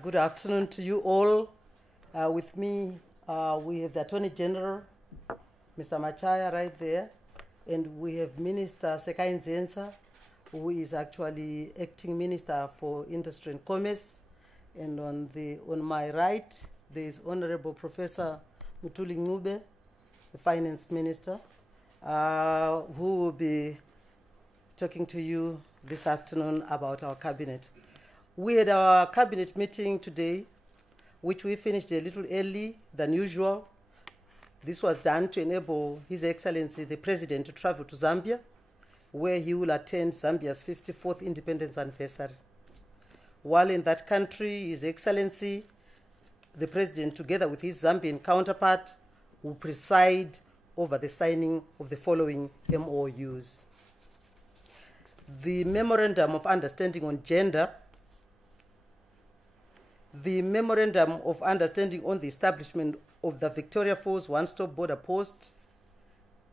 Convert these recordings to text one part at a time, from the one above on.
Good afternoon to you all. With me, we have the Attorney General, Mr. Machaya, right there, and we have Minister Sekai Nzenza, who is actually acting Minister for Industry and Commerce. And on my right, there is Honorable Professor Mutuli Ngube, the Finance Minister, who will be talking to you this afternoon about our cabinet. We had our cabinet meeting today, which we finished a little early than usual. This was done to enable His Excellency the President to travel to Zambia, where he will attend Zambia's 54th independence anniversary. While in that country, His Excellency the President, together with his Zambian counterpart, will preside over the signing of the following MOUs. The Memorandum of Understanding on Gender, the Memorandum of Understanding on the establishment of the Victoria Falls One-Stop Border Post,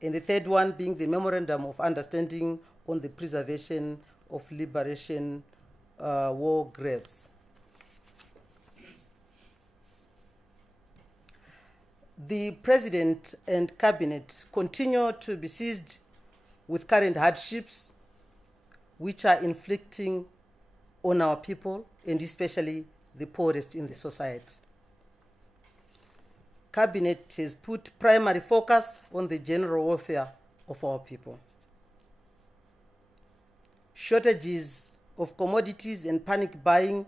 and the third one being the Memorandum of Understanding on the Preservation of Liberation War Graves. The President and Cabinet continue to be seized with current hardships which are inflicting on our people, and especially the poorest in the society. Cabinet has put primary focus on the general welfare of our people. Shortages of commodities and panic buying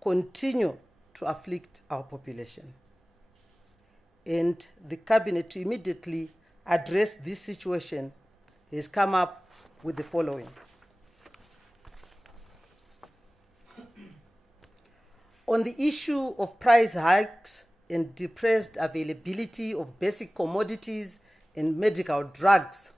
continue to afflict our population. And the Cabinet, to immediately address this situation, has come up with the following. On the issue of price hikes and depressed availability of basic commodities and medical drugs,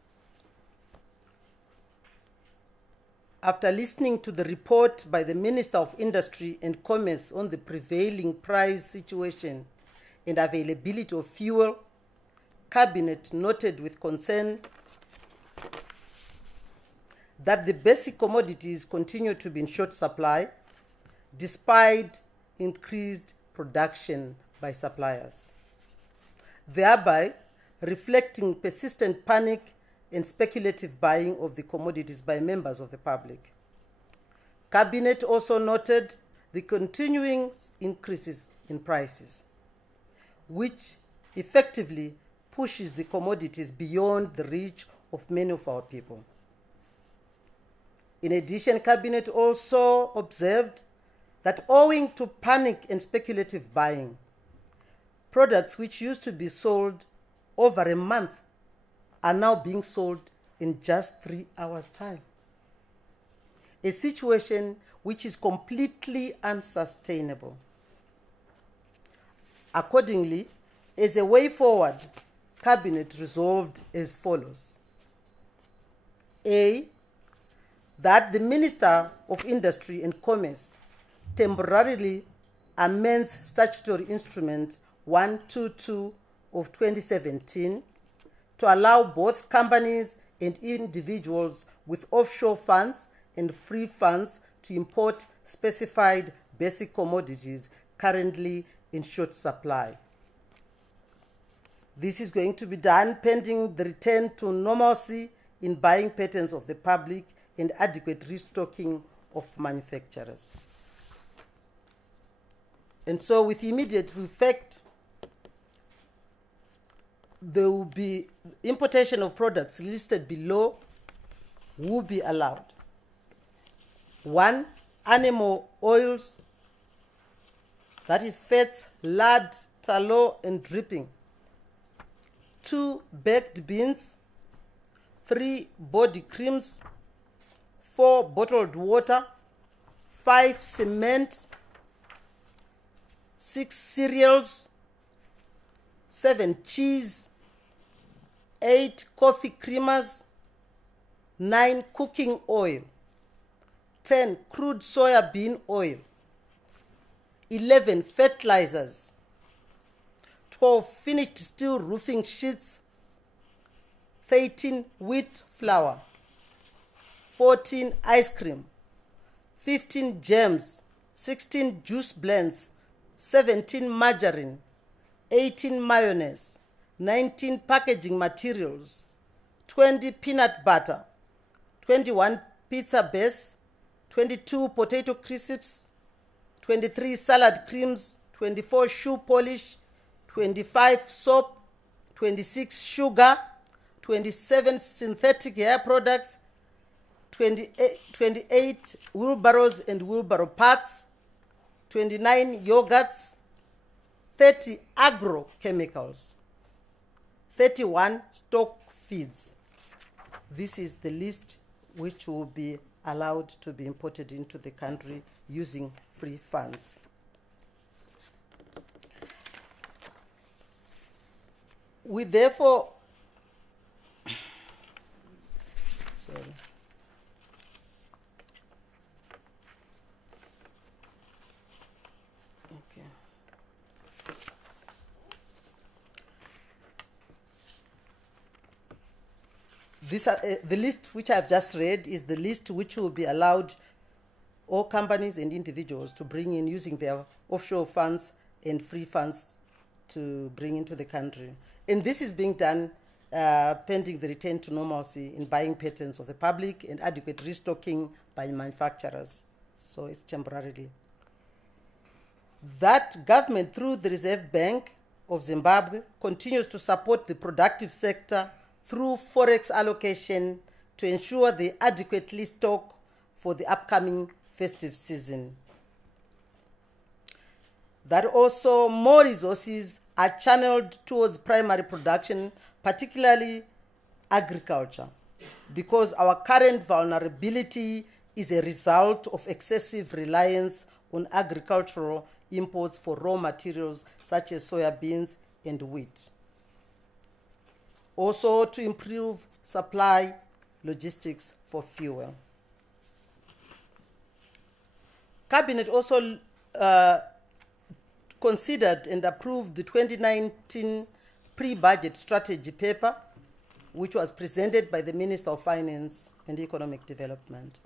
after listening to the report by the Minister of Industry and Commerce on the prevailing price situation and availability of fuel, Cabinet noted with concern that the basic commodities continue to be in short supply despite increased production by suppliers, thereby reflecting persistent panic and speculative buying of the commodities by members of the public. Cabinet also noted the continuing increases in prices, which effectively pushes the commodities beyond the reach of many of our people. In addition, Cabinet also observed that owing to panic and speculative buying, products which used to be sold over a month are now being sold in just 3 hours' time. A situation which is completely unsustainable. Accordingly, as a way forward, Cabinet resolved as follows. A, that the Minister of Industry and Commerce temporarily amends Statutory Instrument 122 of 2017 to allow both companies and individuals with offshore funds and free funds to import specified basic commodities currently in short supply. This is going to be done pending the return to normalcy in buying patterns of the public and adequate restocking of manufacturers. And so with immediate effect, there will be importation of products listed below will be allowed. 1, animal oils, that is fats, lard, tallow, and dripping. 2, baked beans. 3, body creams. 4, bottled water. 5, cement. 6, cereals. 7, cheese. 8, coffee creamers. 9, cooking oil. 10, crude soya bean oil. 11, fertilizers. 12, finished steel roofing sheets. 13, wheat flour. 14, ice cream. 15, jams. 16 juice blends, 17 margarine, 18 mayonnaise, 19 packaging materials, 20 peanut butter, 21 pizza base, 22 potato crisps, 23 salad creams, 24 shoe polish, 25 soap, 26 sugar, 27 synthetic hair products, 28 wheelbarrows and wheelbarrow parts, 29 yogurts, 30 agrochemicals, 31 stock feeds. This is the list which will be allowed to be imported into the country using free funds. We therefore, sorry. Okay. This, the list which I've just read is the list which will be allowed all companies and individuals to bring in using their offshore funds and free funds to bring into the country. And this is being done pending the return to normalcy in buying patterns of the public and adequate restocking by manufacturers. So it's temporarily. That government, through the Reserve Bank of Zimbabwe, continues to support the productive sector through forex allocation to ensure they adequately stock for the upcoming festive season. That also more resources are channeled towards primary production, particularly agriculture, because our current vulnerability is a result of excessive reliance on agricultural imports for raw materials such as soya beans and wheat. Also to improve supply logistics for fuel. Cabinet also considered and approved the 2019 pre-budget strategy paper, which was presented by the Minister of Finance and Economic Development.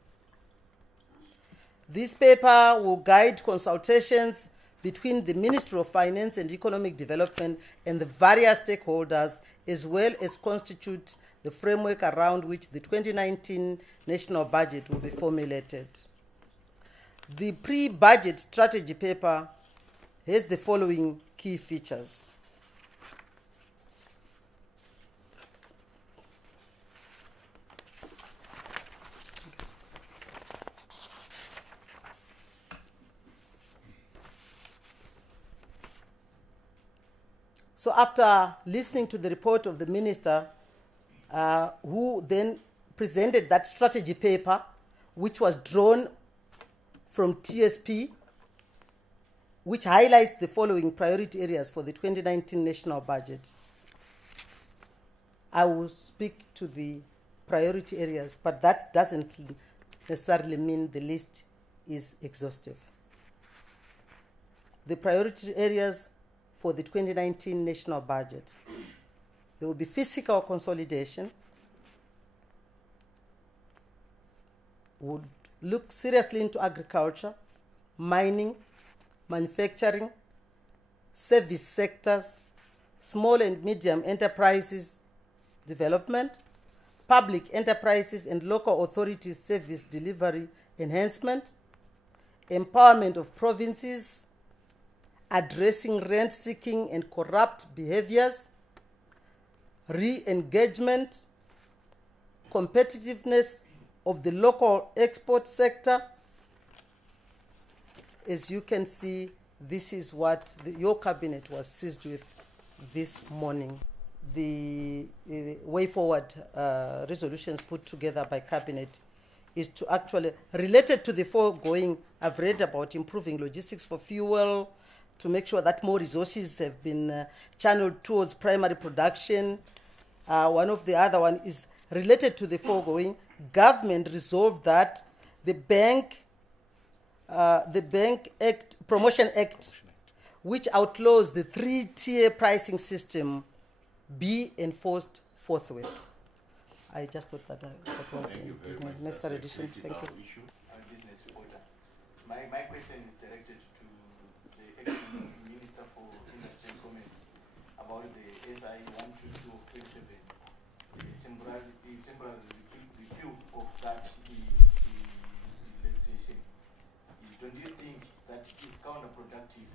This paper will guide consultations between the Ministry of Finance and Economic Development and the various stakeholders, as well as constitute the framework around which the 2019 national budget will be formulated. The pre-budget strategy paper has the following key features. So after listening to the report of the minister, who then presented that strategy paper, which was drawn from TSP, which highlights the following priority areas for the 2019 national budget. I will speak to the priority areas, but that doesn't necessarily mean the list is exhaustive. The priority areas for the 2019 national budget. There will be fiscal consolidation. Would look seriously into agriculture, mining, manufacturing, service sectors, small and medium enterprises development, public enterprises and local authorities service delivery enhancement, empowerment of provinces, addressing rent-seeking and corrupt behaviors, re-engagement, competitiveness of the local export sector. As you can see, this is what your cabinet was seized with this morning. The way forward resolutions put together by cabinet is to actually, related to the foregoing, I've read about improving logistics for fuel, to make sure that more resources have been channeled towards primary production. One of the other one is related to the foregoing. Government resolved that the Bank Act, Promotion Act, which outlaws the 3-tier pricing system, be enforced forthwith. I just thought that was a necessary addition. Thank you. My question is directed to the acting Minister for Industry and Commerce about the SI 122 of 27, the temporary repeal of that legislation. Don't you think that it is counterproductive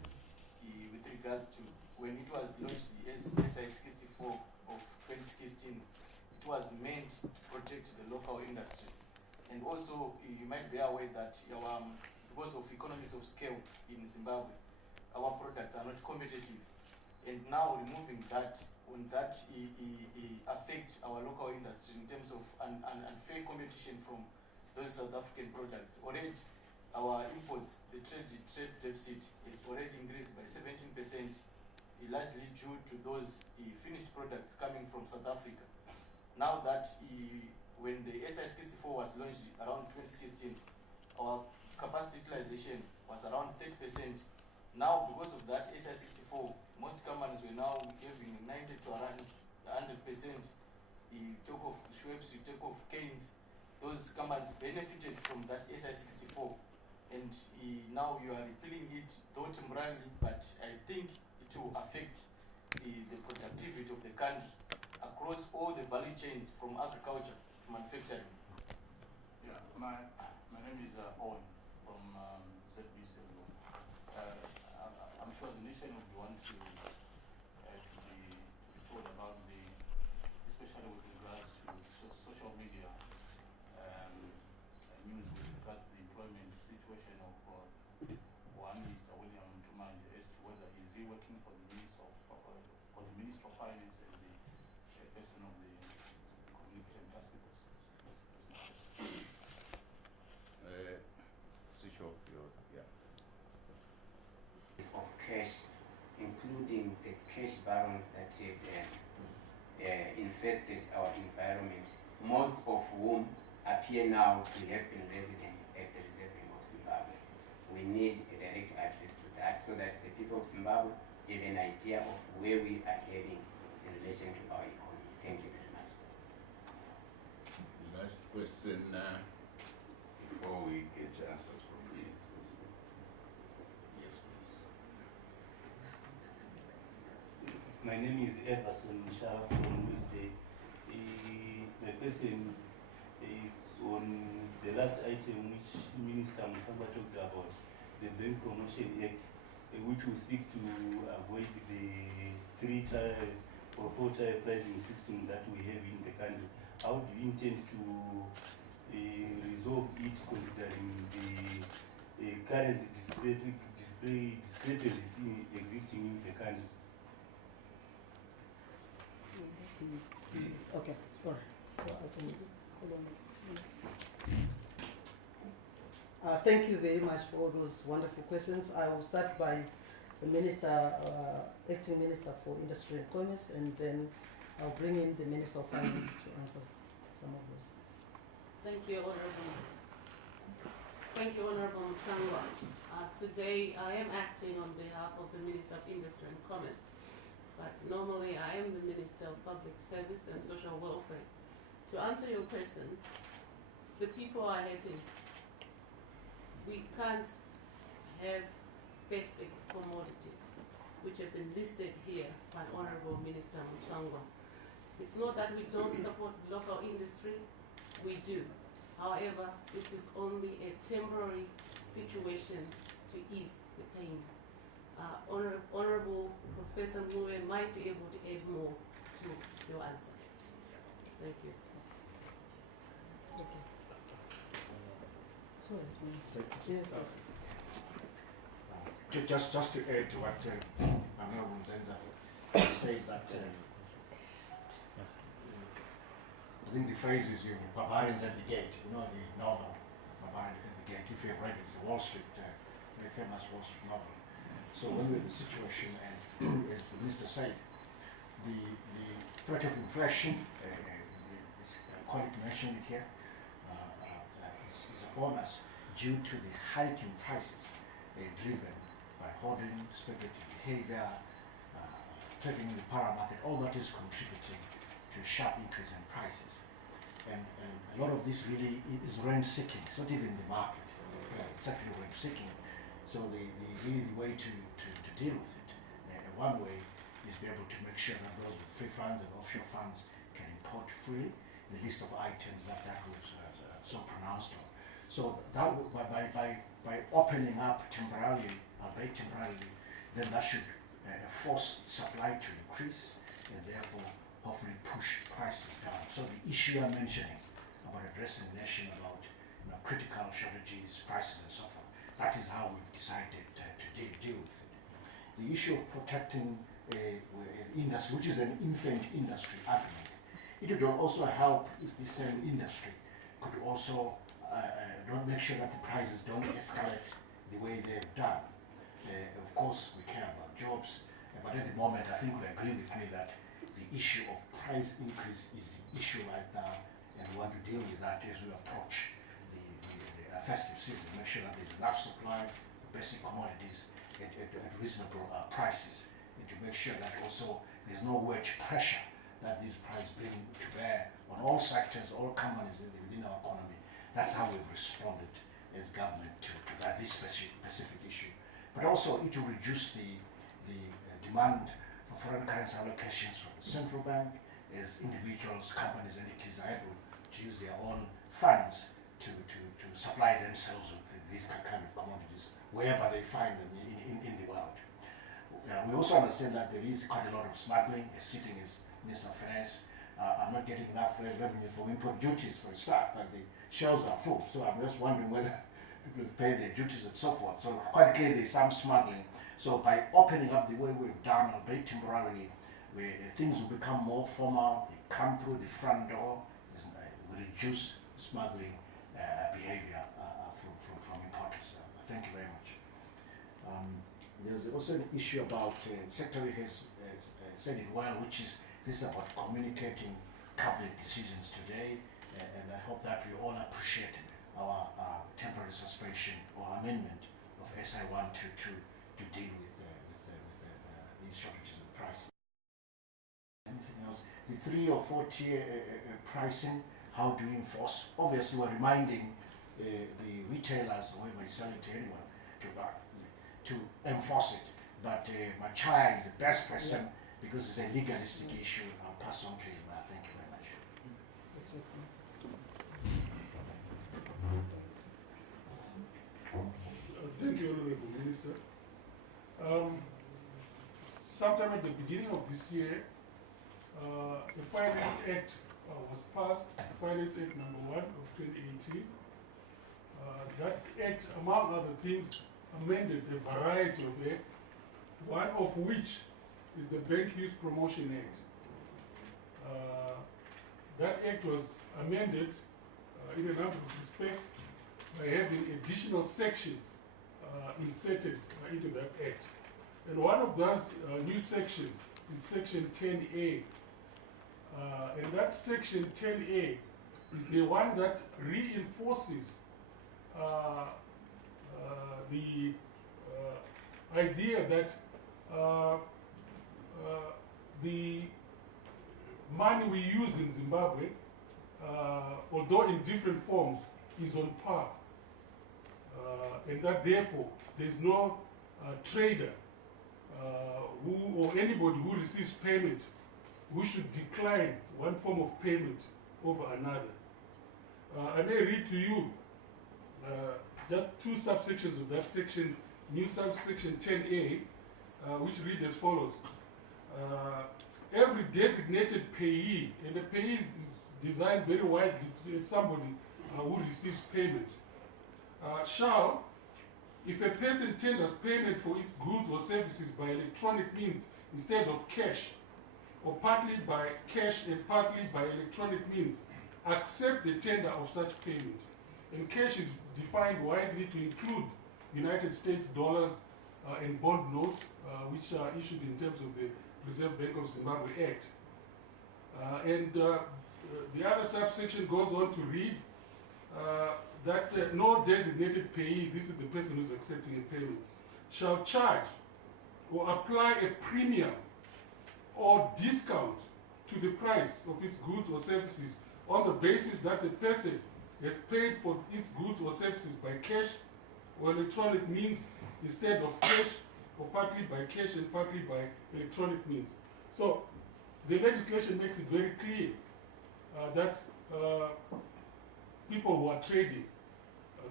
with regards to when it was launched, the SI 64 of 2016, it was meant to protect the local industry. And also, you might be aware that because of economies of scale in Zimbabwe, our products are not competitive. And now removing that, when that affect our local industry in terms of unfair competition from those South African products. Already, our imports, the trade deficit is already increased by 17%, largely due to those finished products coming from South Africa. Now that when the SI64 was launched around 2016, our capacity utilization was around 30%. Now, because of that SI64, most companies were now giving 90 to around 100%. You talk of Schweppes, you talk of Canes, those companies benefited from that SI64. And now you are repealing it, though temporarily, but I think it will affect the productivity of the country across all the value chains from agriculture to manufacturing. Yeah, my name is Owen from ZBC. I'm sure the nation would want to be told about especially with regards to social media news with regards to the employment situation of one Mr. William Tumani as to whether is he working for the Minister of Finance as the chairperson of the Communication Task Force. Of cash, including the cash barons that had infested our environment, most of whom appear now to have been resident at the Reserve Bank of Zimbabwe. We need a direct address to that so that the people of Zimbabwe have an idea of where we are heading in relation to our economy. Thank you very much. Last question before we get answers from ministers. Yes, please. My name is Everson Shah from Newsday. My question is on the last item which Minister Musamba talked about, the Bank Promotion Act, which will seek to avoid the 3-tier or 4-tier pricing system that we have in the country. How do you intend to resolve it, considering the current discrepancies existing in the country? Okay, all right. So I can hold on. Thank you very much for all those wonderful questions. I will start by the Minister, Acting Minister for Industry and Commerce, and then I'll bring in the Minister of Finance to answer some of those. Thank you, Honorable. Thank you, Honorable Mutangwa. Today I am acting on behalf of the Minister of Industry and Commerce, but normally I am the Minister of Public Service and Social Welfare. To answer your question, the people are hurting. We can't have basic commodities which have been listed here by Honorable Minister Mutangwa. It's not that we don't support local industry, we do. However, this is only a temporary situation to ease the pain. Honorable Professor Mule might be able to add more to your answer. Thank you. Okay. Sorry, yes, yes, yes. Just to add to what Honorable Nzenza said, that I think the phrase is barbarians at the gate, the novel, Barbarians at the Gate, if you've read it, it's a Wall Street, very famous Wall Street novel. So when we're in the situation, and as the Minister said, the threat of inflation, colleague mentioned it here, is upon us due to the hiking prices driven by hoarding, speculative behavior, trading in the power market. All that is contributing to a sharp increase in prices. And a lot of this really is rent seeking. It's not even the market. exactly what you're seeking. So really the way to deal with it, one way is be able to make sure that those with free funds and offshore funds can import freely the list of items that was so pronounced on. So that by opening up temporarily, albeit temporarily, then that should force supply to increase and therefore hopefully push prices down. So the issue I'm mentioning about addressing the nation about critical shortages, prices and so forth, that is how we've decided to deal with it. The issue of protecting industry, which is an infant industry argument, it would also help if the same industry could also don't make sure that the prices don't escalate the way they've done. Of course, we care about jobs, but at the moment, I think we agree with me that the issue of price increase is the issue right now, and we want to deal with that as we approach the festive season. Make sure that there's enough supply for basic commodities at reasonable prices, and to make sure that also there's no wage pressure that these prices bring to bear on all sectors, all companies within our economy. That's how we've responded as government to this specific issue. But also it will reduce the demand for foreign currency allocations from the central bank, as individuals, companies, entities are able to use their own funds to supply themselves with these kind of commodities wherever they find them in the world. We also understand that there is quite a lot of smuggling, as sitting as Minister of Finance. I'm not getting enough revenue from import duties for a start, but the shelves are full. So I'm just wondering whether people pay their duties and so forth. So quite clearly there's some smuggling. So by opening up the way we've done, albeit temporarily, where things will become more formal, they come through the front door, we reduce smuggling behavior from importers. Thank you very much. There's also an issue about, the Secretary has said it well, which is this is about communicating cabinet decisions today, and I hope that we all appreciate our temporary suspension or amendment of SI1 to deal with these shortages of price. Anything else? The 3 or 4 tier pricing, how do you enforce? Obviously, we're reminding the retailers, whoever is selling to anyone, to enforce it. But Machaya is the best person because it's a legalistic issue. I'll pass on to him. Thank you very much. Thank you, Honorable Minister. Sometime at the beginning of this year, the Finance Act was passed, Finance Act number 1 of 2018. That act, among other things, amended a variety of acts, one of which is the Bank Use Promotion Act. That act was amended in a number of respects by having additional sections inserted into that act. And one of those new sections is section 10A. And that section 10A is the one that reinforces the idea that the money we use in Zimbabwe, although in different forms, is on par. And that therefore there's no trader or anybody who receives payment who should decline one form of payment over another. I may read to you just 2 subsections of that section, new subsection 10A, which read as follows. Every designated payee, and the payee is designed very widely as somebody who receives payment, shall, if a person tenders payment for its goods or services by electronic means instead of cash, or partly by cash and partly by electronic means, accept the tender of such payment. And cash is defined widely to include United States dollars and bond notes, which are issued in terms of the Reserve Bank of Zimbabwe Act. The other subsection goes on to read that no designated payee, this is the person who's accepting a payment, shall charge or apply a premium or discount to the price of its goods or services on the basis that the person has paid for its goods or services by cash or electronic means instead of cash, or partly by cash and partly by electronic means. So the legislation makes it very clear that people who are trading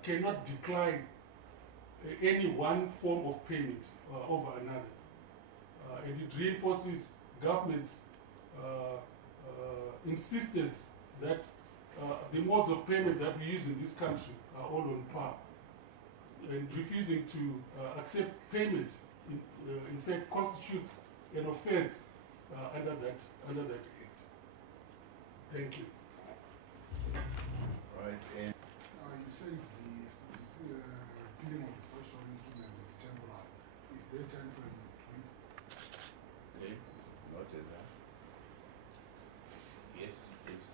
cannot decline any one form of payment over another. And it reinforces government's insistence that the modes of payment that we use in this country are all on par, and refusing to accept payment in fact constitutes an offense under that act. Thank you. Right, and You said the repealing of the social instrument is temporary. Is there time frame to it? okay, noted that. Yes, please.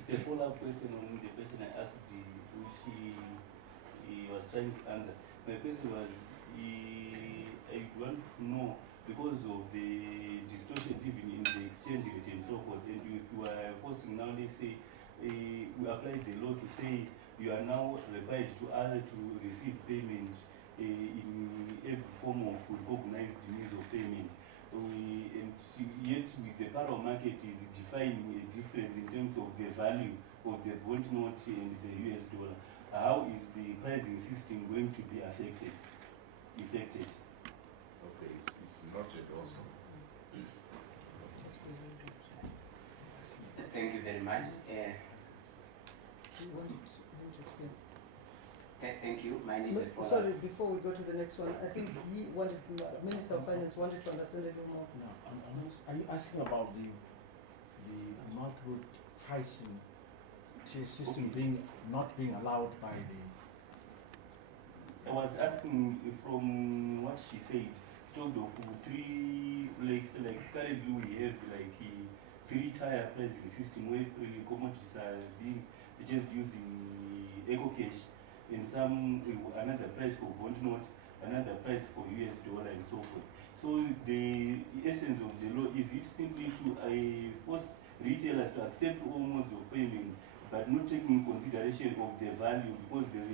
It's a follow-up question on the question I asked, which he was trying to answer. My question was, I want to know, because of the distortion even in the exchange rate and so forth, and if you are forcing now, let's say, we apply the law to say you are now required to receive payment in every form of recognized means of payment. And yet the parallel market is defining a difference in terms of the value of the bond note and the US dollar. How is the pricing system going to be affected? Okay, it's noted also. Thank you very much. Thank you. My name is Sorry, before we go to the next one, I think he wanted, Minister of Finance wanted to understand a little more. No, are you asking about the market pricing system not being allowed by the? I was asking from what she said, talked of three, like currently we have like a three-tier pricing system where commodities are being just using eco cash, and some another price for bond note, another price for US dollar and so forth. So the essence of the law is it simply to force retailers to accept all modes of payment, but not taking consideration of the value, because the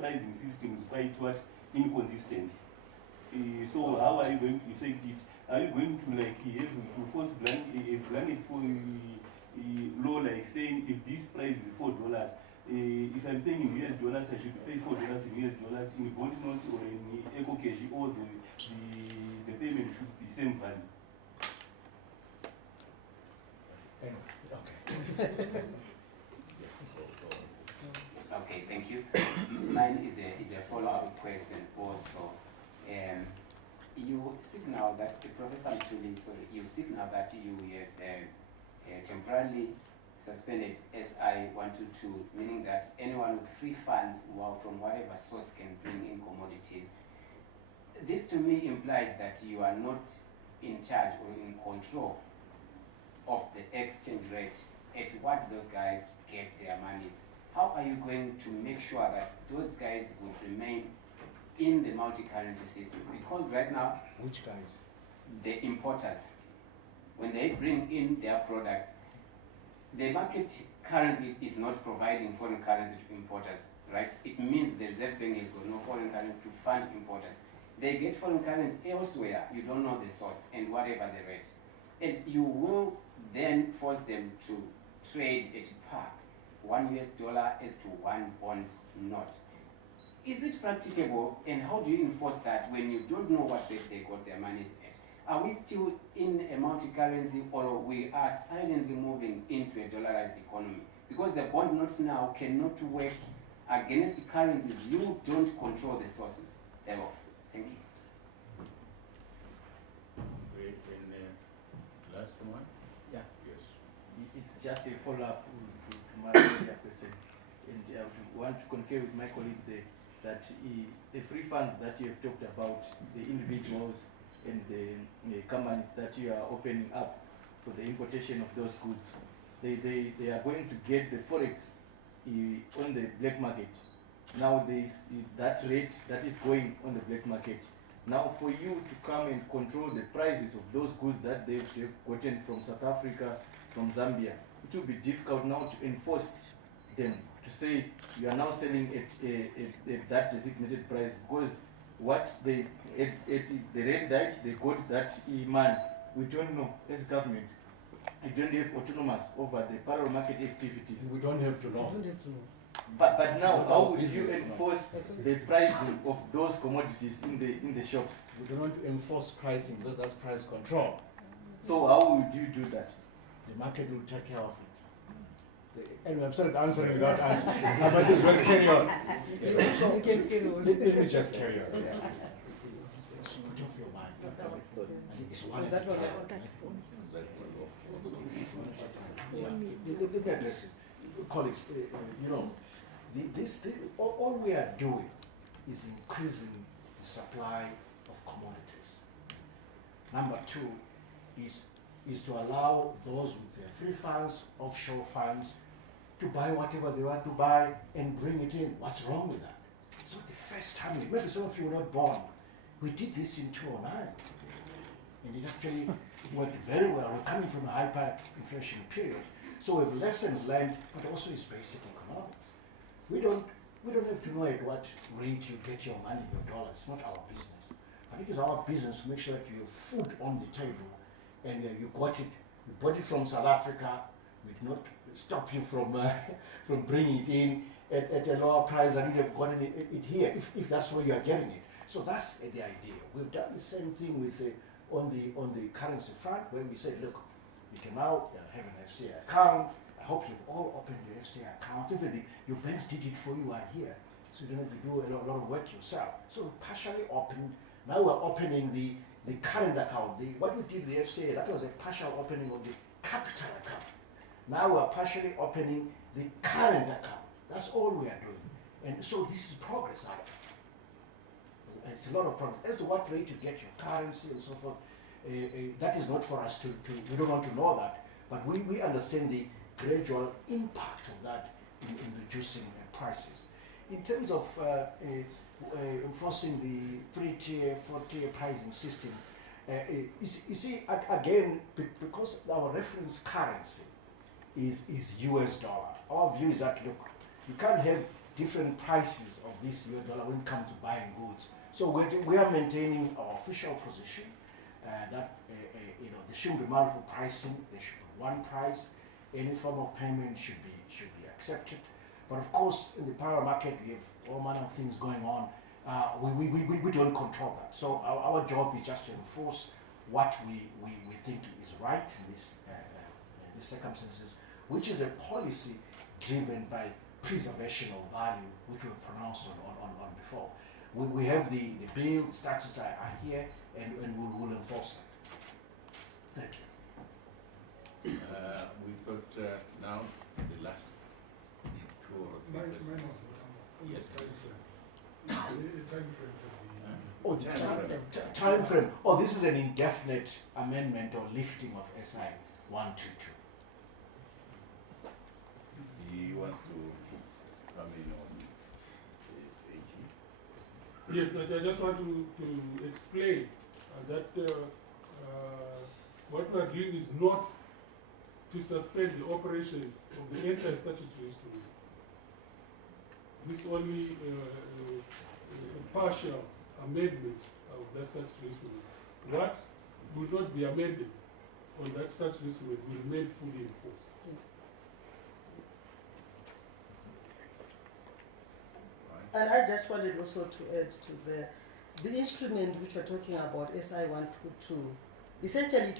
pricing system is quite inconsistent. So how are you going to effect it? Are you going to have to force a blanket for law, like saying if this price is $4, if I'm paying in US dollars, I should pay $4 in US dollars in bond notes or in eco cash, or the payment should be same value? Anyway, okay. Okay, thank you. Mine is a follow-up question also. You signal that, Professor Mtuli, sorry, you signal that you have temporarily suspended SI 122, meaning that anyone with free funds from whatever source can bring in commodities. This to me implies that you are not in charge or in control of the exchange rate at what those guys get their monies. How are you going to make sure that those guys would remain in the multi-currency system? Because right now, Which guys? the importers, when they bring in their products, the market currently is not providing foreign currency to importers, right? It means the Reserve Bank has got no foreign currency to fund importers. They get foreign currency elsewhere, you don't know the source and whatever the rate. And you will then force them to trade at par, $1 US as to one bond note. Is it practicable, and how do you enforce that when you don't know what rate they got their monies at? Are we still in a multi-currency, or we are silently moving into a dollarized economy? Because the bond note now cannot work against currencies you don't control the sources thereof. Thank you. Great, and last one? Yeah. Yes. It's just a follow-up to my earlier question. And I would want to concur with my colleague there that the free funds that you have talked about, the individuals and the companies that you are opening up for the importation of those goods, they are going to get the forex on the black market. Now there is that rate that is going on the black market. Now for you to come and control the prices of those goods that they've gotten from South Africa, from Zambia, it will be difficult now to enforce them to say you are now selling at that designated price, because what they at the rate that they got that man, we don't know as government. We don't have autonomous over the parallel market activities. We don't have to know. You don't have to know. But now, Not how our would you business to know. enforce That's okay. the pricing of those commodities in the shops? We don't want to enforce pricing because that's price control. So how would you do that? The market will take care of it. Anyway, I'm sorry to answer without answering. I might just well carry on. So, You can carry on. let me just carry on. It's out of your mind. I think it's one at That a one time. was- Let me address this. Colleagues, you know, all we are doing is increasing the supply of commodities. Number two is to allow those with their free funds, offshore funds, to buy whatever they want to buy and bring it in. What's wrong with that? It's not the first time. Maybe some of you were not born. We did this in 2009. And it actually worked very well. We're coming from a hyperinflation period. So we have lessons learned, but also it's basic economics. We don't have to know at what rate you get your money, your dollars. It's not our business. I think it's our business to make sure that you have food on the table and you got it. We bought it from South Africa. We did not stop you from from bringing it in at a lower price and you have gotten it here, if that's where you are getting it. So that's the idea. We've done the same thing with on the currency front, where we said, look, you can now have an FCA account. I hope you've all opened your FCA accounts. Even your banks did it for you are here, so you don't have to do a lot of work yourself. So we've partially opened. Now we're opening the current account. What we did with the FCA, that was a partial opening of the capital account. Now we're partially opening the current account. That's all we are doing. And so this is progress. It's a lot of progress. As to what rate you get your currency and so forth, that is not for us to we don't want to know that. But we understand the gradual impact of that in reducing prices. In terms of enforcing the 3-tier, 4-tier pricing system, you see, again, because our reference currency is US dollar, our view is that, look, you can't have different prices of this US dollar when it comes to buying goods. So we are maintaining our official position that you know, there shouldn't be multiple pricing. There should be one price. Any form of payment should be accepted. But of course, in the parallel market, we have all manner of things going on. We don't control that. So our job is just to enforce what we think is right in these circumstances, which is a policy driven by preservation of value, which we pronounced on before. We have the bill, statutes are here, and we'll enforce that. Thank you. We got now the last two or three Mine questions. was Yes, time frame. The time frame for the Oh, the Time frame. time frame. Oh, this is an indefinite amendment or lifting of SI 122. He wants to come in on AG. Yes, I just want to explain that what we are doing is not to suspend the operation of the entire statutory instrument. This only a partial amendment of the statutory instrument. What will not be amended on that statutory instrument will remain fully in force. And I just wanted also to add to the instrument which we're talking about, SI 122. Essentially,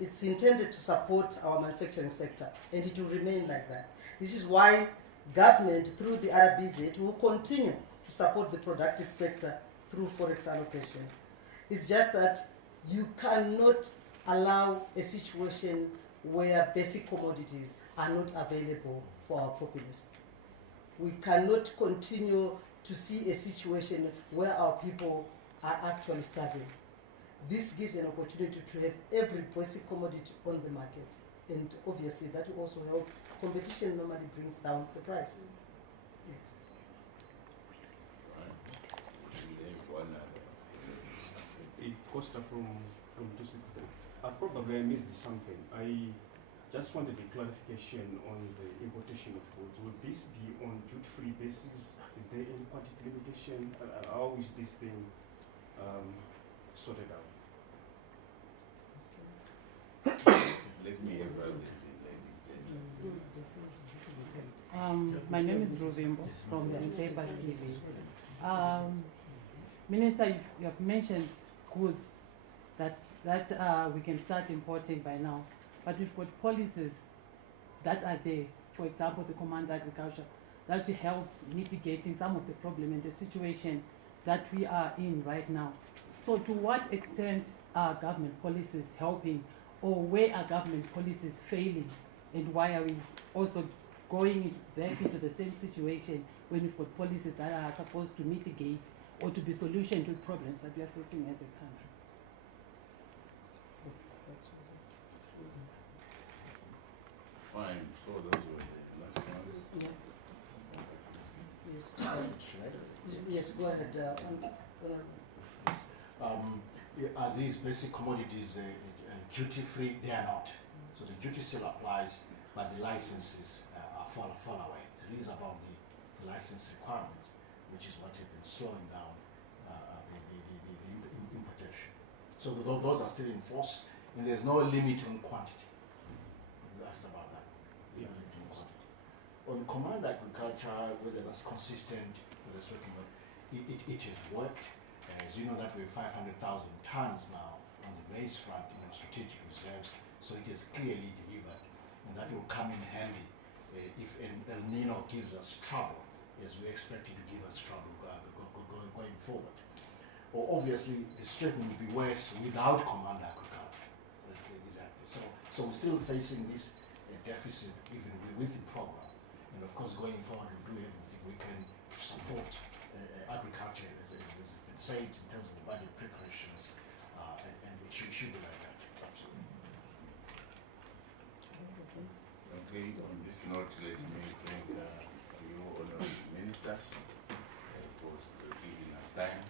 it's intended to support our manufacturing sector, and it will remain like that. This is why government, through the RBZ, will continue to support the productive sector through forex allocation. It's just that you cannot allow a situation where basic commodities are not available for our populace. We cannot continue to see a situation where our people are actually starving. This gives an opportunity to have every basic commodity on the market. And obviously that will also help. Competition normally brings down the price. Yes. We have one other. Costa from 260. Probably I missed something. Just wanted a clarification on the importation of goods. Would this be on duty-free basis? Is there any quantity limitation? How is this being sorted out? Let me have a My name is Rovimbo from the Papers TV. Minister, you have mentioned goods that we can start importing by now, but we've got policies that are there. For example, the Command Agriculture that helps mitigating some of the problem and the situation that we are in right now. So, to what extent are government policies helping, or where are government policies failing, and why are we also going back into the same situation when we've got policies that are supposed to mitigate or to be solution to problems that we are facing as a country? Fine, so those were the last ones. Yes, yes, go ahead. Are these basic commodities duty-free? They are not. So the duty still applies, but the licenses fall away. It is about the license requirement, which is what has been slowing down the importation. So those are still in force, and there's no limit on quantity. You asked about that. Yeah. On command agriculture, whether that's consistent with us working, but it has worked. As you know, that we're 500,000 tons now on the maize front in our strategic reserves, so it has clearly delivered, and that will come in handy if El Nino gives us trouble, as we expect it to give us trouble going forward. Or obviously, the situation will be worse without command agriculture. Exactly. So we're still facing this deficit even with the program, and of course, going forward, we'll do everything we can to support agriculture, as has been said, in terms of the budget preparations, and it should be like that. Absolutely. Okay, on this note, let me thank you, honorable ministers, for giving us time.